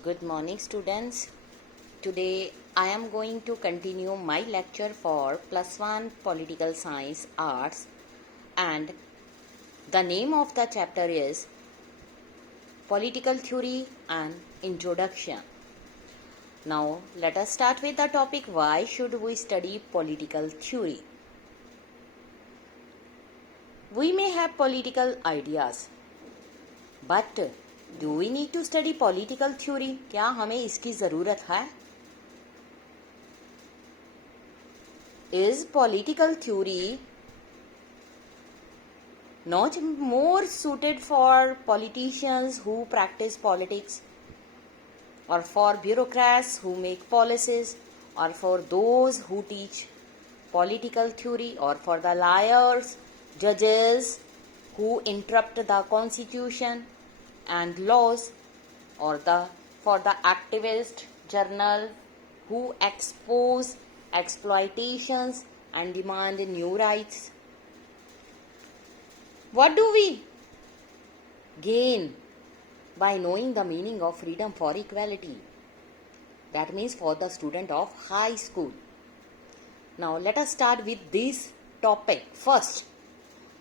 Good morning, students. Today I am going to continue my lecture for +1 Political Science Arts, and the name of the chapter is Political Theory and Introduction. Now let us start with the topic, why should we study political theory? We may have political ideas, but do we need to study political theory? क्या हमें इसकी ज़रूरत है? Is political theory not more suited for politicians who practice politics, or for bureaucrats who make policies, or for those who teach political theory, or for the lawyers, judges who interpret the constitution and laws, or for the activist journal who expose exploitations and demand new rights? What do we gain by knowing the meaning of freedom for equality? That means for the student of high school. Now let us start with this topic. First,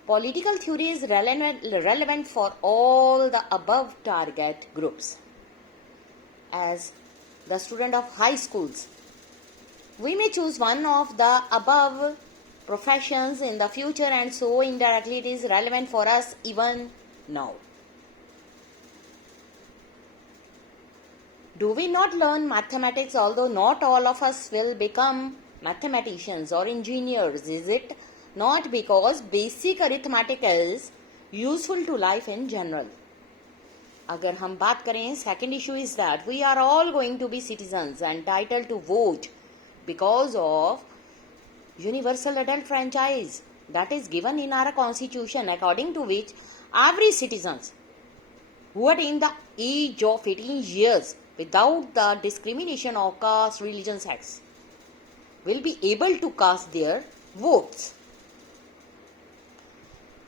political theory is relevant for all the above target groups. As the student of high schools, we may choose one of the above professions in the future, and so indirectly it is relevant for us even now. Do we not learn mathematics, although not all of us will become mathematicians or engineers? Is it not because basic arithmetic is useful to life in general? अगर हम बात करें, second issue is that we are all going to be citizens entitled to vote because of universal adult franchise that is given in our constitution, according to which every citizen who attain the age of 18 years without the discrimination of caste, religion, sex will be able to cast their votes.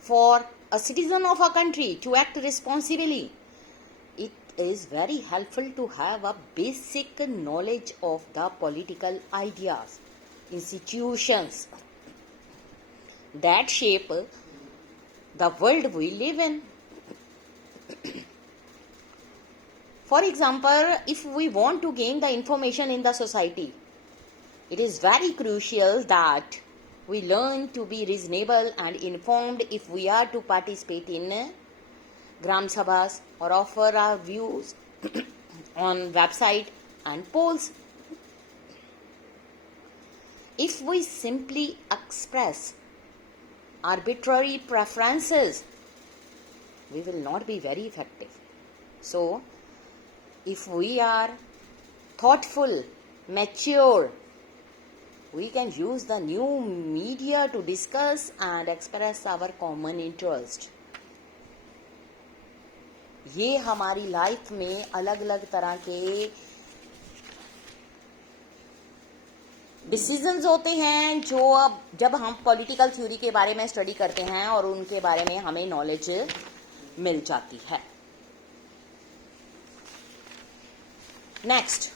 For a citizen of a country to act responsibly, it is very helpful to have a basic knowledge of the political ideas, institutions that shape the world we live in. For example, if we want to gain the information in the society, it is very crucial that we learn to be reasonable and informed if we are to participate in Gram Sabhas or offer our views on website and polls. If we simply express arbitrary preferences, we will not be very effective. So, if we are thoughtful, mature, we can use the new media to discuss and express our common interest. ये हमारी life में अलग अलग तरह के decisions होते हैं जो अब जब हम पॉलिटिकल थ्योरी के बारे में स्टडी करते हैं और उनके बारे में हमें नॉलेज मिल जाती है. Next,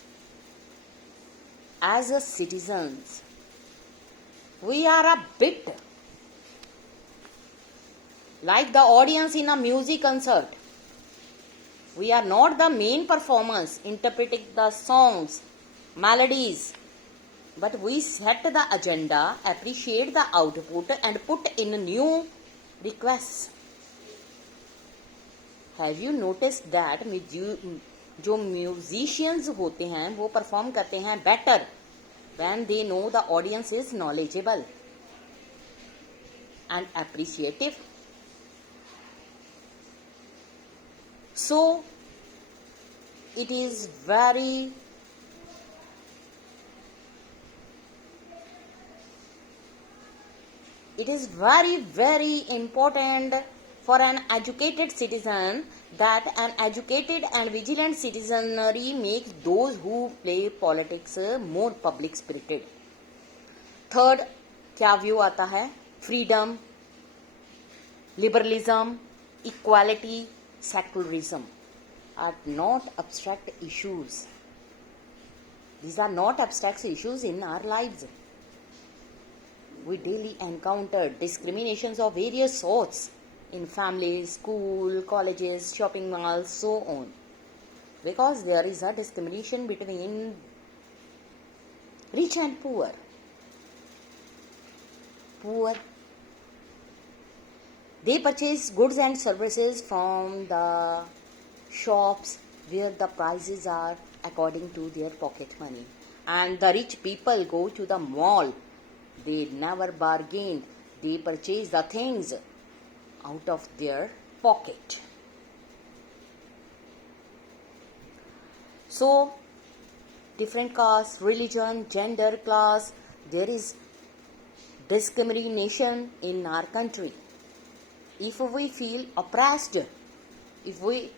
as a citizens, we are a bit like the audience in a music concert. We are not the main performers interpreting the songs, melodies, but we set the agenda, appreciate the output, and put in new requests. Have you noticed that जो musicians होते हैं वो perform करते हैं better when they know the audience is knowledgeable and appreciative? So it is very very important for an educated citizen that an educated and vigilant citizenry makes those who play politics more public spirited. Third क्या view आता है? Freedom, liberalism, equality, secularism. are not abstract issues. These are not abstract issues in our lives. We daily encounter discriminations of various sorts in families, school, colleges, shopping malls, so on. Because there is a discrimination between rich and poor. Poor, they purchase goods and services from the shops where the prices are according to their pocket money. And the rich people go to the mall. They never bargain. They purchase the things out of their pocket. So, different caste, religion, gender, class, there is discrimination in our country. If we feel oppressed, if we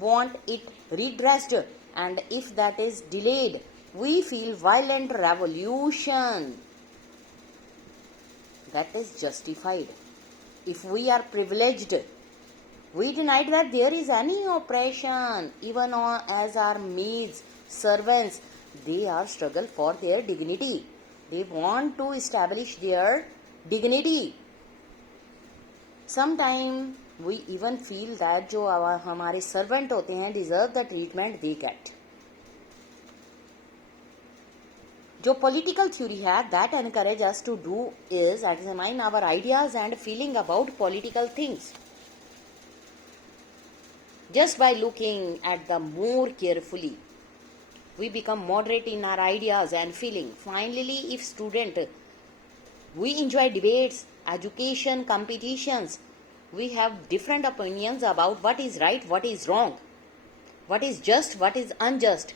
want it redressed, and if that is delayed, we feel violent revolution. That is justified. If we are privileged, we deny that there is any oppression. Even as our maids, servants, they are struggle for their dignity. They want to establish their dignity. Sometimes we even feel that जो हमारे servant होते हैं deserve the treatment they get. जो political theory है that encourage us to do is examine our ideas and feeling about political things. Just by looking at them more carefully, we become moderate in our ideas and feeling. Finally, if student, we enjoy debates, education, competitions, we have different opinions about what is right, what is wrong, what is just, what is unjust,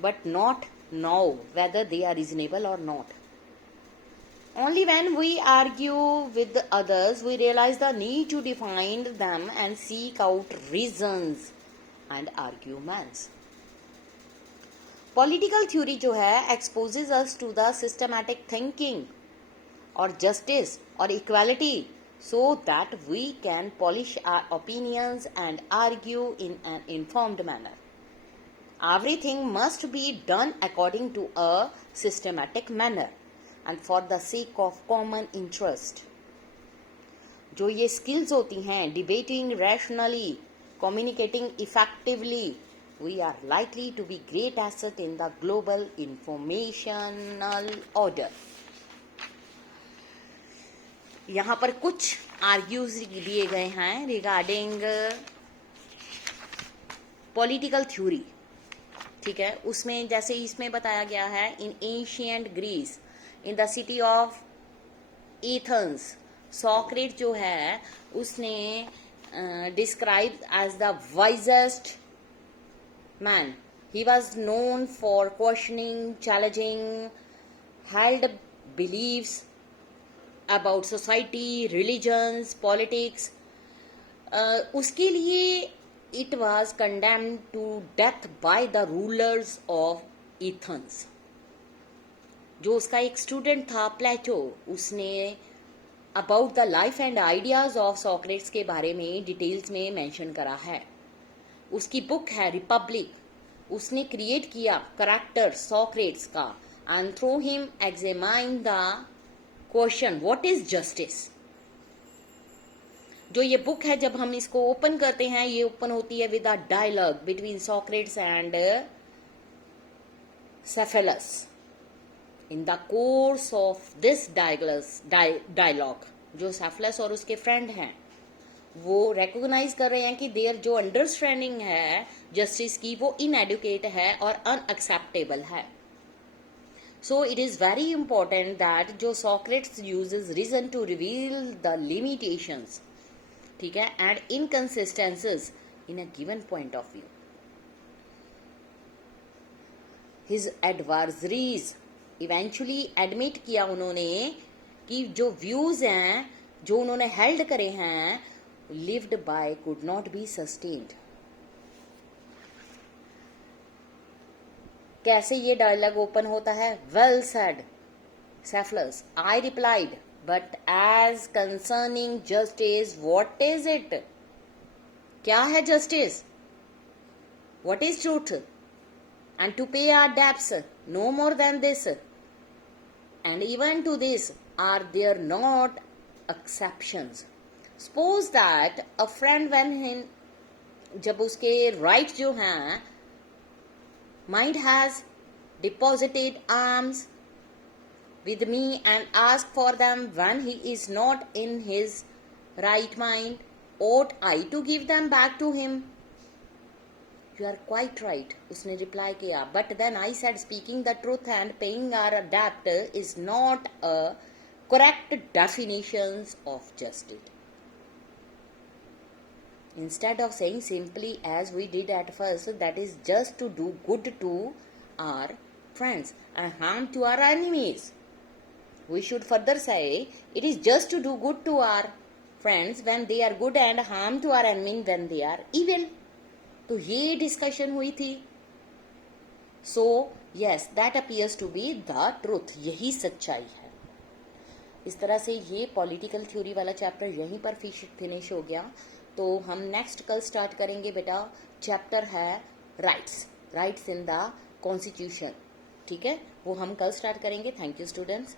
but not know whether they are reasonable or not. Only when we argue with others, we realize the need to define them and seek out reasons and arguments. Political theory जो है exposes us to the systematic thinking or justice or equality so that we can polish our opinions and argue in an informed manner. Everything must be done according to a systematic manner and for the sake of common interest. जो ये skills होती हैं, debating rationally, communicating effectively, we are likely to be great asset in the global informational order. यहाँ पर कुछ argues दिए गए हैं रिगार्डिंग पॉलिटिकल थ्योरी. ठीक है, उसमें जैसे इसमें बताया गया है in ancient Greece in the city of Athens, Socrates जो है उसने describe as the wisest man. He was known for questioning, challenging, held beliefs about society, religions, politics. उसके लिए it was condemned to death by the rulers of Athens. जो उसका एक student था प्लेटो, उसने about the life and ideas of Socrates के बारे में डिटेल्स में मेंशन करा है. उसकी बुक है रिपब्लिक. उसने क्रिएट किया करेक्टर सॉक्रेट्स का and through him examine the question what is justice. जो ये बुक है जब हम इसको ओपन करते हैं, ये ओपन होती है with a dialogue between Socrates and Cephalus. In the course of this dialogue जो सेफेलस और उसके फ्रेंड हैं वो रिकॉग्नाइज कर रहे हैं कि देयर जो अंडरस्टैंडिंग है जस्टिस की वो इनएडुकेट है और अनएक्सेप्टेबल है. So it is very important that जो Socrates uses reason to reveal the limitations, ठीक है, and inconsistencies in a given point of view. His adversaries eventually admit किया उन्होंने कि जो व्यूज हैं जो उन्होंने हेल्ड करे हैं lived by could not be sustained. कैसे ये डायलॉग ओपन होता है? Well said, Cephalus. I replied, but as concerning justice, what is it? क्या है justice? what is truth, and to pay our debts, no more than this. And even to this, are there not exceptions? Suppose that a friend when जब उसके right जो हैं, mind has deposited alms with me and ask for them when he is not in his right mind, ought I to give them back to him? You are quite right, उसने reply किया. But then I said, speaking the truth and paying our debt is not a correct definition of justice. Instead of saying simply as we did at first, that is just to do good to our friends and harm to our enemies, we should further say it is just to do good to our friends when they are good and harm to our enemy when they are evil. तो ये discussion हुई थी. So yes, that appears to be the truth, यही सच्चाई है. इस तरह से ये पॉलिटिकल थ्योरी वाला चैप्टर यहीं पर फिनिश हो गया. तो हम नेक्स्ट कल स्टार्ट करेंगे बेटा. चैप्टर है राइट्स इन द कॉन्स्टिट्यूशन. ठीक है, वो हम कल स्टार्ट करेंगे. Thank you students.